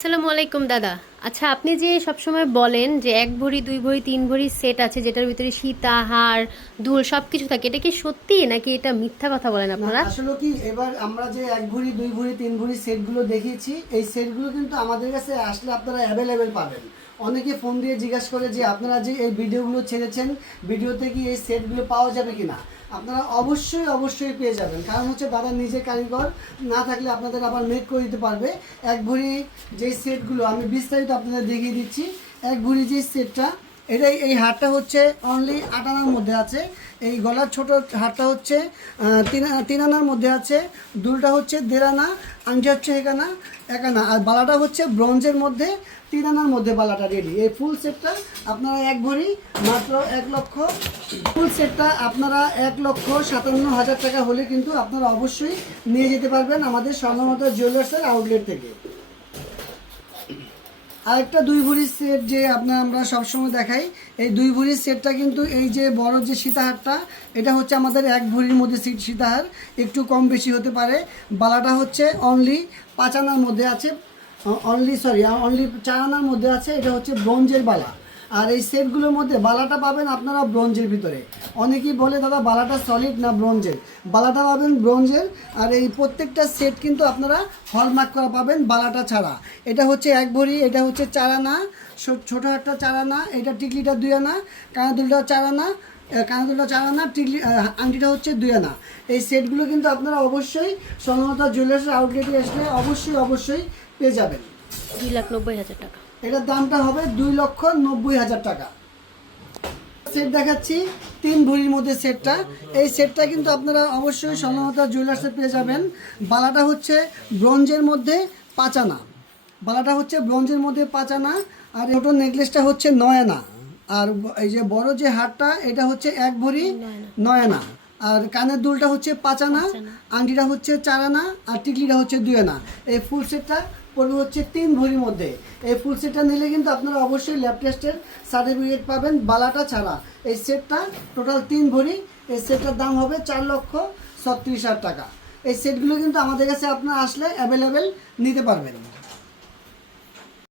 আসসালামু আলাইকুম দাদা। আচ্ছা, আপনি যে সবসময় বলেন যে ১ ভরি ২ ভরি ৩ ভরি সেট আছে যেটার ভিতরে সীতা হার দুল সব কিছু থাকে, এটা কি সত্যি নাকি এটা মিথ্যা কথা বলেন না, আপনারা? আসলে কি এবার আমরা যে 1 ভরি 2 ভরি 3 ভরি সেটগুলো দেখিয়েছি, এই সেটগুলো কিন্তু আমাদের কাছে আসলে আপনারা অ্যাভেলেবেল পাবেন। অনেকে ফোন দিয়ে জিজ্ঞাসা করে যে আপনারা যে এই ভিডিওগুলো ছেড়েছেন, ভিডিওতে কি এই সেটগুলো পাওয়া যাবে কি না। আপনারা অবশ্যই অবশ্যই পেয়ে যাবেন, কারণ হচ্ছে দাদা নিজে কারিগর, না থাকলে আপনাদের আবার মেক করে দিতে পারবে। 1 ভরি যে সেটগুলো আমি বিস্তারিত আপনাদের দেখিয়ে দিচ্ছি। 1 ভরি যে সেটটা, এটাই এই হারটা হচ্ছে অনলি 8 আনার মধ্যে আছে। এই গলার ছোট হারটা হচ্ছে 3 আনার মধ্যে আছে। দুলটা হচ্ছে 1.5 আনা, আংটি হচ্ছে 1 আনা 1 আনা, আর বালাটা হচ্ছে ব্রঞ্জের মধ্যে 3 আনার মধ্যে বালাটা রেডি। এই ফুল সেটটা আপনারা 1 ভরি মাত্র 1 লক্ষ, ফুল সেটটা আপনারা 1,57,000 টাকা হলে কিন্তু আপনারা অবশ্যই নিয়ে যেতে পারবেন আমাদের স্বর্ণমাতা জুয়েলার্সের আউটলেট থেকে। আরেকটা 2 ভরি সেট যে আমরা সবসময় দেখাই, এই 2 ভরি সেটটা কিন্তু এই যে বড় যে সীতাহারটা, এটা হচ্ছে আমাদের 1 ভরির মধ্যে সীতাহার, একটু কম বেশি হতে পারে। বালাটা হচ্ছে অনলি 5 আনার মধ্যে আছে, অনলি 4 আনার মধ্যে আছে। এটা হচ্ছে ব্রোঞ্জের বালা। আর এই সেটগুলোর মধ্যে বালাটা পাবেন আপনারা ব্রোঞ্জের ভিতরে। অনেকেই বলে দাদা বালাটা সলিড না ব্রোঞ্জের, বালাটা পাবেন ব্রোঞ্জের। আর এই প্রত্যেকটা সেট কিন্তু আপনারা হলমার্ক করা পাবেন বালাটা ছাড়া। এটা হচ্ছে 1 ভরি, এটা হচ্ছে 4 আনা, ছোটো হাতটা 4 আনা, এটা টিকলিটা 2 আনা, কানাদুলটা 4 আনা, কানাদুলটা 4 আনা, টিকলি আংটিটা হচ্ছে 2 আনা। এই সেটগুলো কিন্তু আপনারা অবশ্যই স্বর্ণলতা জুয়েলার্সের আউটলেটে আসলে অবশ্যই অবশ্যই পেয়ে যাবেন। 2,90,000 টাকা। এটার দামটা হবে 2,90,000 টাকা। সেট দেখাচ্ছি 3 ভরির মধ্যে সেটটা। এই সেটটা কিন্তু আপনারা অবশ্যই স্বর্ণলতা জুয়েলার্সে পেয়ে যাবেন। বালাটা হচ্ছে ব্রোঞ্জের মধ্যে 5 আনা, বালাটা হচ্ছে ব্রোঞ্জের মধ্যে 5 আনা। আর ছোটো নেকলেসটা হচ্ছে 9 আনা। আর এই যে বড় যে হারটা, এটা হচ্ছে 1 ভরি 9 আনা। আর কানের দুলটা হচ্ছে 5 আনা, আংটিটা হচ্ছে 4 আনা, আর টিকলিটা হচ্ছে 2 আনা। এই ফুল সেটটা পড়বে হচ্ছে 3 ভরির মধ্যে। এই ফুল সেটটা নিলে কিন্তু আপনারা অবশ্যই ল্যাব টেস্টের সার্টিফিকেট পাবেন বালাটা ছাড়া। এই সেটটা টোটাল 3 ভরি, এই সেটটার দাম হবে 4,36,000 টাকা। এই সেটগুলো কিন্তু আমাদের কাছে আপনারা আসলে অ্যাভেলেবেল নিতে পারবেন।